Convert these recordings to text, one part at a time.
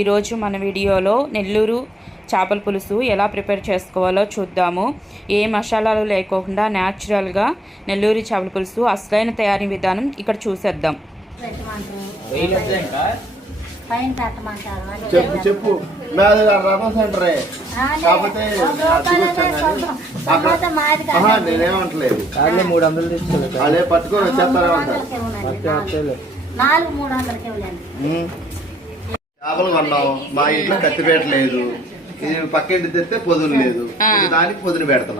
ఈరోజు మన వీడియోలో నెల్లూరు చేపల పులుసు ఎలా ప్రిపేర్ చేసుకోవాలో చూద్దాము. ఏ మసాలాలు లేకుండా న్యాచురల్గా నెల్లూరు చేపల పులుసు అసలైన తయారీ విధానం ఇక్కడ చూసేద్దాం. చెప్పు నేనేమంటలేదు. అదే పట్టుకొని వచ్చేస్తారా చేపలు కొన్నాం. మా ఇంట్లో కత్తిపేట లేదు, ఇది పక్కింటి తెస్తే పొదును లేదు, దానికి పొదును పెడతాం.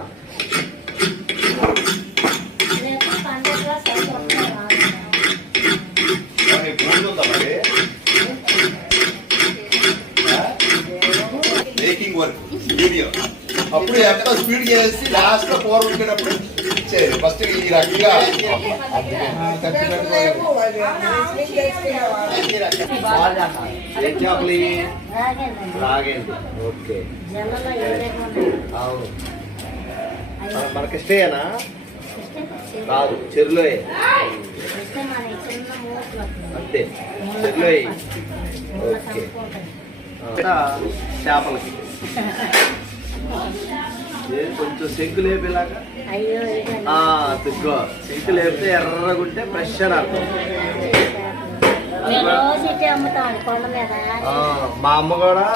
మేకింగ్ వర్క్ వీడియో అప్పుడు ఎంత స్పీడ్ చేసి లాస్ట్ లో కూర ఉడికేటప్పుడు ఇచ్చేది. ఫస్ట్ ఈ రకంగా రాగండి. ఓకే, అవును, మనకి ఇష్టేనా కాదు, చెరులో అంతే, చెరులో. ఓకే, చేపలకి కొంచెం శంకు లేపేలాగా దిగ్గో. శంకు లేపితే ఎర్రగుంటే ఫ్రెష్ అని అర్థం. మా అమ్మ కూడా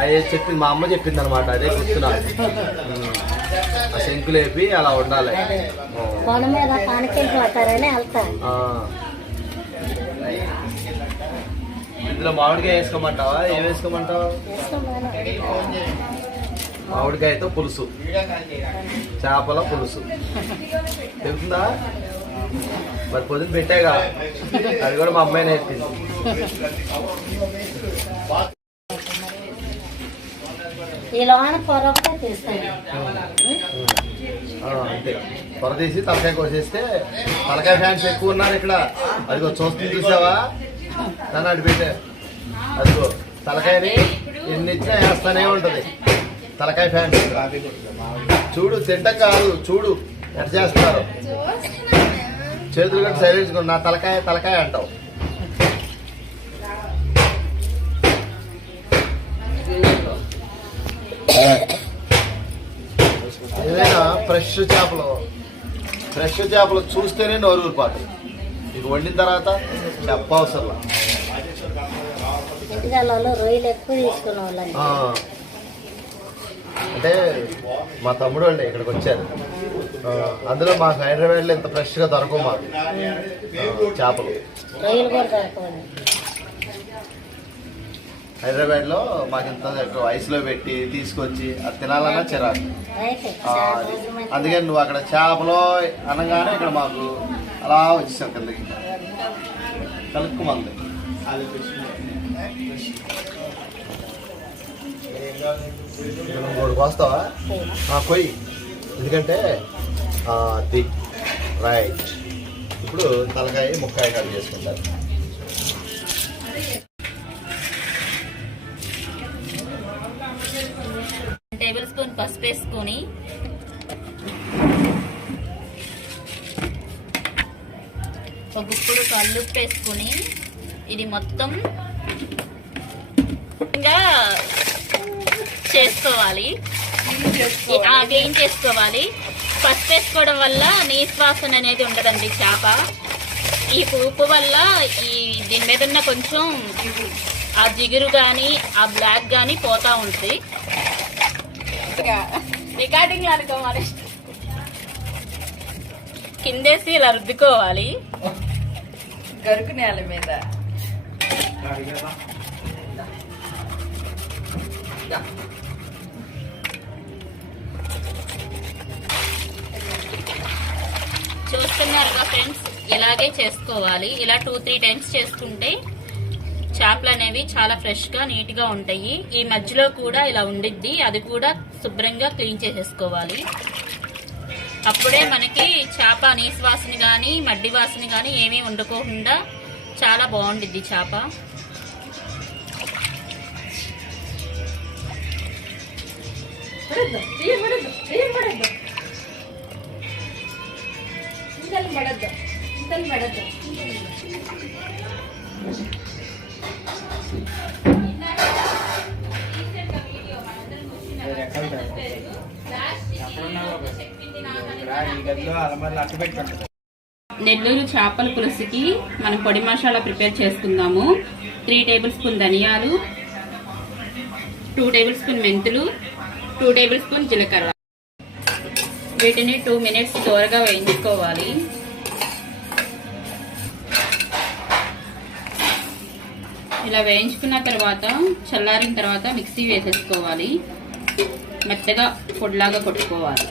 అదే చెప్పింది, మా అమ్మ చెప్పింది అనమాట. అదే గుర్తున్నా, ఆ శంకు లేపి అలా ఉండాలి. ఇందులో మామిడికాయ వేసుకోమంటావా? ఏం వేసుకోమంటావా? మామిడికాయతో పులుసు, చేపల పులుసు తెలుస్తుందా? మరి పొద్దున పెట్టాగా, అది కూడా మా అమ్మాయి నేర్పింది. అంతే, పొర తీసి తలకాయ కోసేస్తే. తలకాయ ఫ్యాన్స్ ఎక్కువ ఉన్నారు ఇక్కడ. అదిగో చూస్తుంది, చూసావా? దాన్ని అటు పెట్టే, అదిగో తలకాయని ఎన్ని ఇచ్చినా వేస్తానే ఉంటది. తలకాయ ఫ్యాన్స్ చూడు, తింట కాదు, చూడు ఎట్ చేస్తారు. చేతులు కట్టి సైలెంట్గా నా తలకాయ తలకాయ అంటావు. ఏదైనా ఫ్రెష్ చేపలు చూస్తేనే నోరు ఊరిపోతాయి. ఇది వండిన తర్వాత చెప్పవసరం. అంటే మా తమ్ముడు వాళ్ళు ఇక్కడికి వచ్చారు. అందులో మాకు హైదరాబాద్లో ఇంత ఫ్రెష్గా దొరకవు మాకు చేపలు. హైదరాబాద్లో మాకు ఇంత ఐస్లో పెట్టి తీసుకొచ్చి అది తినాలన్నా చిరాకు. అందుకని నువ్వు అక్కడ చేపలు అనగానే ఇక్కడ మాకు అలా వచ్చేసాం కిందకి కలుక్కుమంది. కోస్తావా? కొయ్యి, ఎందుకంటే అది రైట్. ఇప్పుడు తలకాయ ముక్కాయ కట్ చేసుకుంటారు. టేబుల్ స్పూన్ పసుపు వేసుకొని ఒక గుప్పుడు కల్లుప్పు వేసుకుని ఇది మొత్తం చేసుకోవాలి, వేయించేసుకోవాలి. పసుపు వేసుకోవడం వల్ల నీసు వాసన అనేది ఉండదండి చేప. ఈ ఉప్పు వల్ల దీని మీద ఉన్న కొంచెం ఆ జిగురు కానీ ఆ బ్లాక్ కానీ పోతా ఉంటుంది. రికార్డింగ్ అనుకోవాలి. కిందేసి ఇలా రుద్దుకోవాలి గరుకు నేల మీద. చూస్తున్నారుగా ఫ్రెండ్స్, ఇలాగే చేసుకోవాలి. ఇలా 2-3 టైమ్స్ చేసుకుంటే చేపలు అనేవి చాలా ఫ్రెష్గా నీట్గా ఉంటాయి. ఈ మధ్యలో కూడా ఇలా ఉండిద్ది, అది కూడా శుభ్రంగా క్లీన్ చేసేసుకోవాలి. అప్పుడే మనకి చేప నీసు వాసన కానీ మడ్డి వాసన కానీ ఏమీ ఉండకోకుండా చాలా బాగుండిద్ది చేప. నెల్లూరు చేపల పులుసుకి మనం పొడి మసాలా ప్రిపేర్ చేసుకుందాము. 3 టేబుల్ స్పూన్ ధనియాలు, 2 టేబుల్ స్పూన్ మెంతులు, 2 టేబుల్ స్పూన్ జీలకర్ర. వీటిని 2 మినిట్స్ దూరగా వేయించుకోవాలి. ఇలా వేయించుకున్న తర్వాత చల్లారిన తర్వాత మిక్సీ వేసేసుకోవాలి. మెత్తగా పొడిలాగా కొట్టుకోవాలి.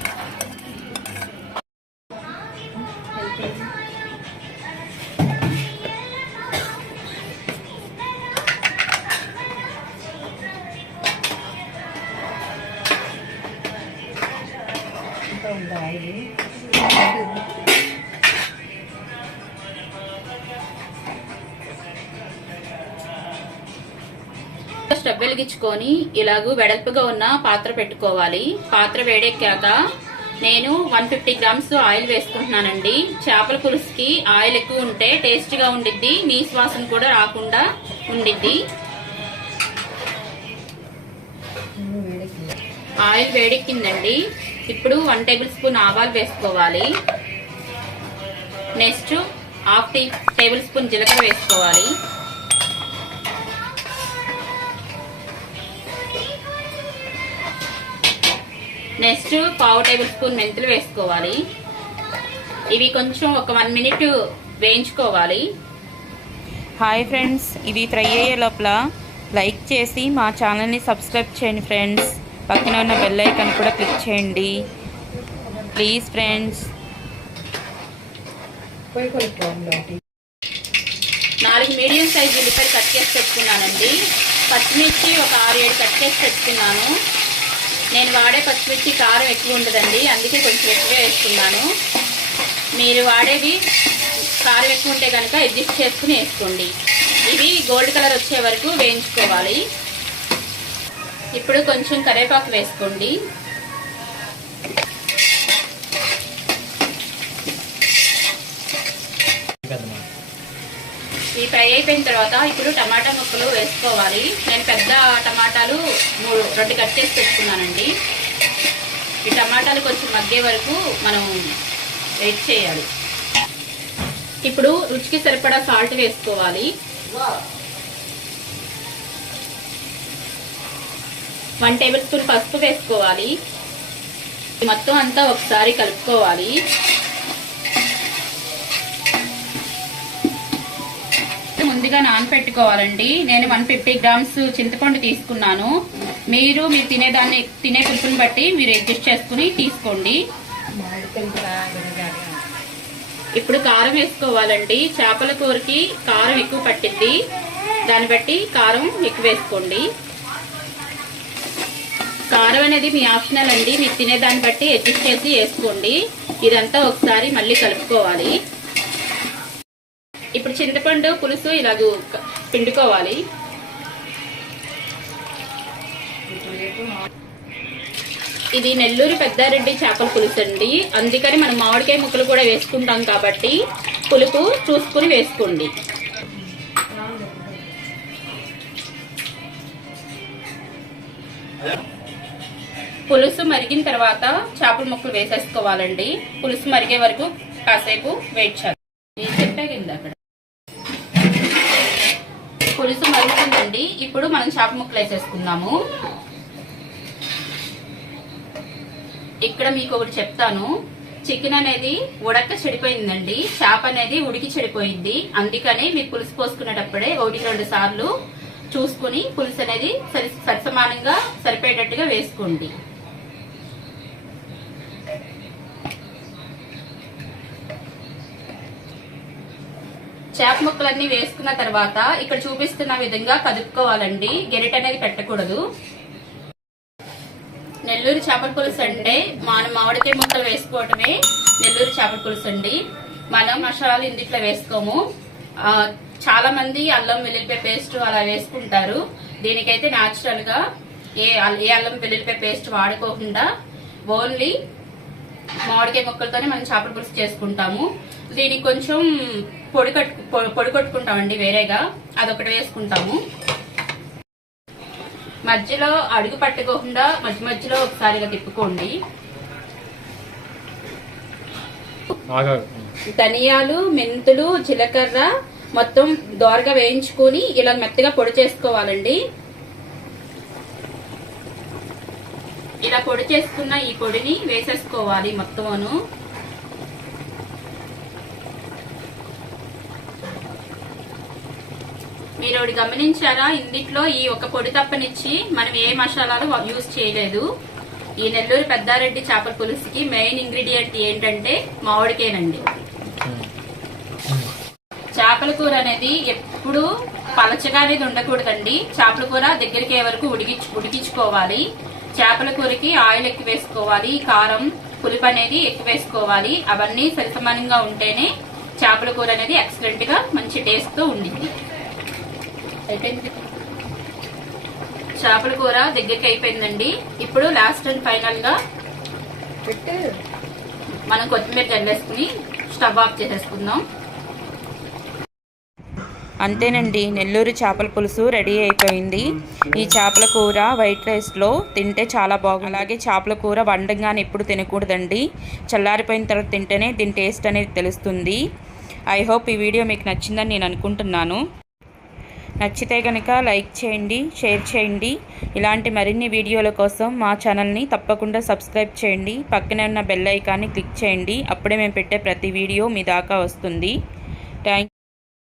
స్టవ్ వెలిగించుకొని ఇలాగూ వెడల్పుగా ఉన్న పాత్ర పెట్టుకోవాలి. పాత్ర వేడెక్కాక నేను 150 గ్రామ్స్ ఆయిల్ వేసుకుంటున్నానండి. చేపల పులుసుకి ఆయిల్ ఎక్కువ ఉంటే టేస్ట్ గా ఉండిద్ది, నీసు వాసన కూడా రాకుండా ఉండిద్ది. ఆయిల్ వేడెక్కిందండి. ఇప్పుడు 1 టేబుల్ స్పూన్ ఆవాలు వేసుకోవాలి. నెక్స్ట్ 1/2 టేబుల్ స్పూన్ జీలకర్ర వేసుకోవాలి. నెక్స్ట్ 1/2 టేబుల్ స్పూన్ మెంతులు వేసుకోవాలి. ఇవి కొంచెం ఒక 1 మినిట్ వేయించుకోవాలి. హాయ్ ఫ్రెండ్స్, ఇవి ఫ్రై అయ్యే లోపల లైక్ చేసి మా ఛానల్ని సబ్స్క్రైబ్ చేయండి ఫ్రెండ్స్. పక్కన ఉన్న బెల్ ఐకాన్ కూడా క్లిక్ చేయండి ప్లీజ్ ఫ్రెండ్స్. 4 మీడియం సైజ్ ఉల్లిపాయలు కట్ చేసి పెట్టుకున్నానండి. పచ్చిమిర్చి ఒక 6-7 కట్ చేసి పెట్టుకున్నాను. నేను వాడే పచ్చిమిర్చి కారం ఎక్కువ ఉండదండి, అందుకే కొంచెం ఎక్కువ వేసుకున్నాను. మీరు వాడేవి కారం ఎక్కువ ఉంటే కనుక అడ్జస్ట్ చేసుకుని వేసుకోండి. ఇవి గోల్డ్ కలర్ వచ్చే వరకు వేయించుకోవాలి. ఇప్పుడు కొంచెం కరివేపాకు వేసుకోండి. ఈ ఫ్రై అయిపోయిన తర్వాత ఇప్పుడు టమాటా ముక్కలు వేసుకోవాలి. నేను పెద్ద టమాటాలు 2 కట్ చేసి పెట్టుకున్నానండి. ఈ టమాటాలు కొంచెం మగ్గే వరకు మనం వెయిట్ చేయాలి. ఇప్పుడు రుచికి సరిపడా సాల్ట్ వేసుకోవాలి. 1 టేబుల్ స్పూన్ పసుపు వేసుకోవాలి. మొత్తం అంతా ఒకసారి కలుపుకోవాలి. ముందుగా నానపెట్టుకోవాలండి. నేను 150 గ్రామ్స్ చింతపండు తీసుకున్నాను. మీరు తినే పులుపుని బట్టి మీరు అడ్జస్ట్ చేసుకుని తీసుకోండి. ఇప్పుడు కారం వేసుకోవాలండి. చేపల కూరకి కారం ఎక్కువ పట్టింది, దాన్ని బట్టి కారం ఎక్కువ వేసుకోండి. కారం అనేది మీ ఆప్షనల్ అండి, మీరు తినేదాన్ని బట్టి అడ్జస్ట్ చేసి వేసుకోండి. ఇదంతా ఒకసారి మళ్ళీ కలుపుకోవాలి. ఇప్పుడు చింతపండు పులుసు ఇలాగూ పిండుకోవాలి. ఇది నెల్లూరు పెద్దారెడ్డి చేపల పులుసు అండి, అందుకని మనం మామిడికాయ ముక్కలు కూడా వేసుకుంటాం కాబట్టి పులుపు చూసుకుని వేసుకోండి. పులుసు మరిగిన తర్వాత చేపల ముక్కలు వేసేసుకోవాలండి. పులుసు మరిగే వరకు కాసేపు వెయిట్ చేయాలి. చెప్పాగింది అక్కడ పులుసు మరుగుతుందండి. ఇప్పుడు మనం చేప ముక్కలు వేసేసుకుందాము. ఇక్కడ మీకు ఒకటి చెప్తాను, చికెన్ అనేది ఉడక చెడిపోయిందండి, చేప అనేది ఉడికి చెడిపోయింది. అందుకని మీరు పులుసు పోసుకునేటప్పుడే 1-2 సార్లు చూసుకుని పులుసు అనేది సరిసమానంగా సరిపోయేటట్టుగా వేసుకోండి. చేప ముక్కలన్నీ వేసుకున్న తర్వాత ఇక్కడ చూపిస్తున్న విధంగా కదుపుకోవాలండి, గెరిట అనేది పెట్టకూడదు. నెల్లూరు చేపల పులుసు అంటే మనం మామిడికాయ ముక్కలు వేసుకోవటమే నెల్లూరు చేపల పులుసు అండి. మనం మసాలాలు ఇందుట్లో వేసుకోము. చాలా మంది అల్లం వెల్లుల్లిపాయ పేస్ట్ అలా వేసుకుంటారు. దీనికైతే న్యాచురల్ గా ఏ అల్లం వెల్లుల్లిపాయ పేస్ట్ వాడుకోకుండా ఓన్లీ మామిడికాయ ముక్కలతోనే మనం చేపల పులుసు చేసుకుంటాము. దీనికి కొంచెం పొడి కొట్టుకుంటామండి వేరేగా, అదొకటి వేసుకుంటాము. మధ్యలో అడుగు పట్టుకోకుండా మధ్యలో ఒకసారిగా తిప్పుకోండి. ధనియాలు, మెంతులు, జీలకర్ర మొత్తం దోరగా వేయించుకొని ఇలా మెత్తగా పొడి చేసుకోవాలండి. ఇలా పొడి చేసుకున్న ఈ పొడిని వేసేసుకోవాలి మొత్తమును. మీరు ఒకటి గమనించారా, ఇందులో ఈ ఒక పొడి తప్పనిచ్చి మనం ఏ మసాలాలు యూజ్ చేయలేదు. ఈ నెల్లూరు పెద్దారెడ్డి చేపల పులుసుకి మెయిన్ ఇంగ్రీడియంట్ ఏంటంటే మామిడికాయనండి. చేపల కూర అనేది ఎప్పుడు పలచగా అనేది ఉండకూడదండి. చేపల కూర దగ్గరికి వరకు ఉడికించుకోవాలి. చేపల కూరకి ఆయిల్ ఎక్కువ వేసుకోవాలి, కారం, పులుపు అనేది ఎక్కువ వేసుకోవాలి. అవన్నీ సరిసమానంగా ఉంటేనే చేపల కూర అనేది ఎక్సలెంట్ గా మంచి టేస్ట్ తో ఉండిద్ది. అయిపోయింది, చేపల కూర దగ్గరికి అయిపోయిందండి. ఇప్పుడు లాస్ట్ అండ్ ఫైనల్ గా మనం కొత్తిమీర జల్లేసుకుని స్టవ్ ఆఫ్ చేసేసుకుందాం. అంతేనండి, నెల్లూరు చేపల పులుసు రెడీ అయిపోయింది. ఈ చేపల కూర వైట్ రైస్లో తింటే చాలా బాగుంది. అలాగే చేపల కూర వండంగానే ఎప్పుడు తినకూడదండి, చల్లారిపోయిన తర్వాత తింటేనే దీని టేస్ట్ అనేది తెలుస్తుంది. ఐ హోప్ ఈ వీడియో మీకు నచ్చిందని నేను అనుకుంటున్నాను. నచ్చితే కనుక లైక్ చేయండి, షేర్ చేయండి. ఇలాంటి మరిన్ని వీడియోల కోసం మా ఛానల్ని తప్పకుండా సబ్స్క్రైబ్ చేయండి. పక్కనే ఉన్న బెల్ ఐకాన్ని క్లిక్ చేయండి. అప్పుడే మేము పెట్టే ప్రతి వీడియో మీ దాకా వస్తుంది. థ్యాంక్